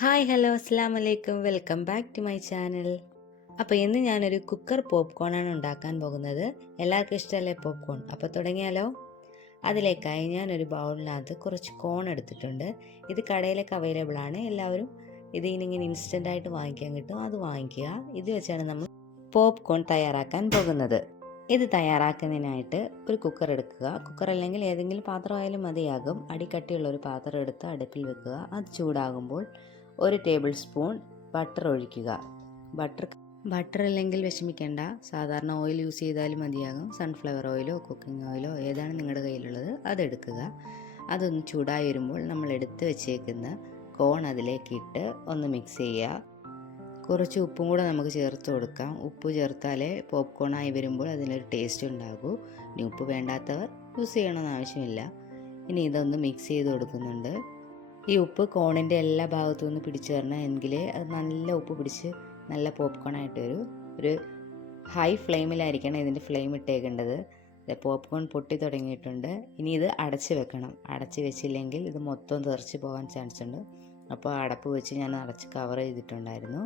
Hi hello അസ്സാം വലൈക്കും welcome back to my channel. അപ്പോൾ ഇന്ന് ഞാനൊരു കുക്കർ പോപ്കോൺ ആണ് ഉണ്ടാക്കാൻ പോകുന്നത്. എല്ലാവർക്കും ഇഷ്ടമല്ലേ പോപ്കോൺ? അപ്പോൾ തുടങ്ങിയാലോ? അതിലേക്കായി ഞാനൊരു ബൗളിനകത്ത് കുറച്ച് കോൺ എടുത്തിട്ടുണ്ട്. ഇത് കടയിലൊക്കെ അവൈലബിൾ ആണ്. എല്ലാവരും ഇത് ഇങ്ങനെ ഇൻസ്റ്റന്റ് ആയിട്ട് വാങ്ങിക്കാൻ കിട്ടും. അത് വാങ്ങിക്കുക. ഇത് വെച്ചാണ് നമ്മൾ പോപ്കോൺ തയ്യാറാക്കാൻ പോകുന്നത്. ഇത് തയ്യാറാക്കുന്നതിനായിട്ട് ഒരു കുക്കർ എടുക്കുക. കുക്കർ അല്ലെങ്കിൽ ഏതെങ്കിലും പാത്രമായാലും മതിയാകും. അടിക്കട്ടിയുള്ള ഒരു പാത്രം എടുത്ത് അടുപ്പിൽ വെക്കുക. അത് ചൂടാകുമ്പോൾ ഒരു ടേബിൾ സ്പൂൺ ബട്ടർ ഒഴിക്കുക. ബട്ടർ ബട്ടർ അല്ലെങ്കിൽ വിഷമിക്കേണ്ട. സാധാരണ ഓയിൽ യൂസ് ചെയ്താലും മതിയാകും. സൺഫ്ലവർ ഓയിലോ കുക്കിംഗ് ഓയിലോ ഏതാണ് നിങ്ങളുടെ കയ്യിലുള്ളത് അതെടുക്കുക അതൊന്ന് ചൂടായി വരുമ്പോൾ നമ്മൾ എടുത്ത് വെച്ചേക്കുന്ന കോൺ അതിലേക്ക് ഇട്ട് ഒന്ന് മിക്സ് ചെയ്യുക. കുറച്ച് ഉപ്പും കൂടെ നമുക്ക് ചേർത്ത് കൊടുക്കാം. ഉപ്പ് ചേർത്താലേ പോപ്കോണായി വരുമ്പോൾ അതിനൊരു ടേസ്റ്റ് ഉണ്ടാകൂ. ഇനി ഉപ്പ് വേണ്ടാത്തവർ യൂസ് ചെയ്യണമെന്ന് ആവശ്യമില്ല. ഇനി ഇതൊന്ന് മിക്സ് ചെയ്ത് കൊടുക്കുന്നുണ്ട്. ഈ ഉപ്പ് കോണിന്റെ എല്ലാ ഭാഗത്തു നിന്ന് പിടിച്ചു തരണം എങ്കിൽ അത് നല്ല ഉപ്പ് പിടിച്ച് നല്ല പോപ്കോൺ ആയിട്ട് വരും ഒരു ഹൈ ഫ്ലെയിമിലായിരിക്കണം ഇതിന്റെ ഫ്ലെയിം ഇട്ടേക്കേണ്ടത്. പോപ്കോൺ പൊട്ടി തുടങ്ങിയിട്ടുണ്ട്. ഇനി ഇത് അടച്ച് വെക്കണം. അടച്ച് വെച്ചില്ലെങ്കിൽ ഇത് മൊത്തം തെറിച്ച് പോകാൻ ചാൻസ് ഉണ്ട്. അപ്പോൾ അടപ്പ് വെച്ച് ഞാൻ അടച്ച് കവർ ചെയ്തിട്ടുണ്ടായിരുന്നു.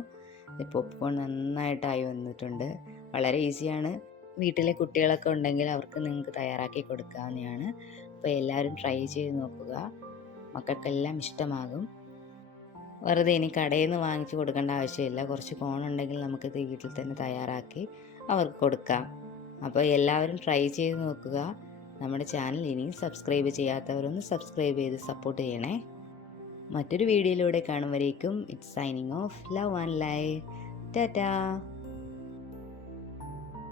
പോപ്കോൺ നന്നായിട്ടായി വന്നിട്ടുണ്ട്. വളരെ ഈസിയാണ് വീട്ടിലെ കുട്ടികളൊക്കെ ഉണ്ടെങ്കിൽ അവർക്ക് നിങ്ങൾക്ക് തയ്യാറാക്കി കൊടുക്കാവുന്നതാണ്. അപ്പോൾ എല്ലാവരും ട്രൈ ചെയ്ത് നോക്കുക. മക്കൾക്കെല്ലാം ഇഷ്ടമാകും. വെറുതെ ഇനി കടയിൽ നിന്ന് വാങ്ങിച്ചു കൊടുക്കേണ്ട ആവശ്യമില്ല. കുറച്ച് കോണുണ്ടെങ്കിൽ നമുക്കിത് വീട്ടിൽ തന്നെ തയ്യാറാക്കി അവർക്ക് കൊടുക്കാം. അപ്പോൾ എല്ലാവരും ട്രൈ ചെയ്ത് നോക്കുക. നമ്മുടെ ചാനൽ ഇനിയും സബ്സ്ക്രൈബ് ചെയ്യാത്തവരൊന്ന് സബ്സ്ക്രൈബ് ചെയ്ത് സപ്പോർട്ട് ചെയ്യണേ. മറ്റൊരു വീഡിയോയിലൂടെ കാണുമ്പോഴേക്കും it's signing off love and life tata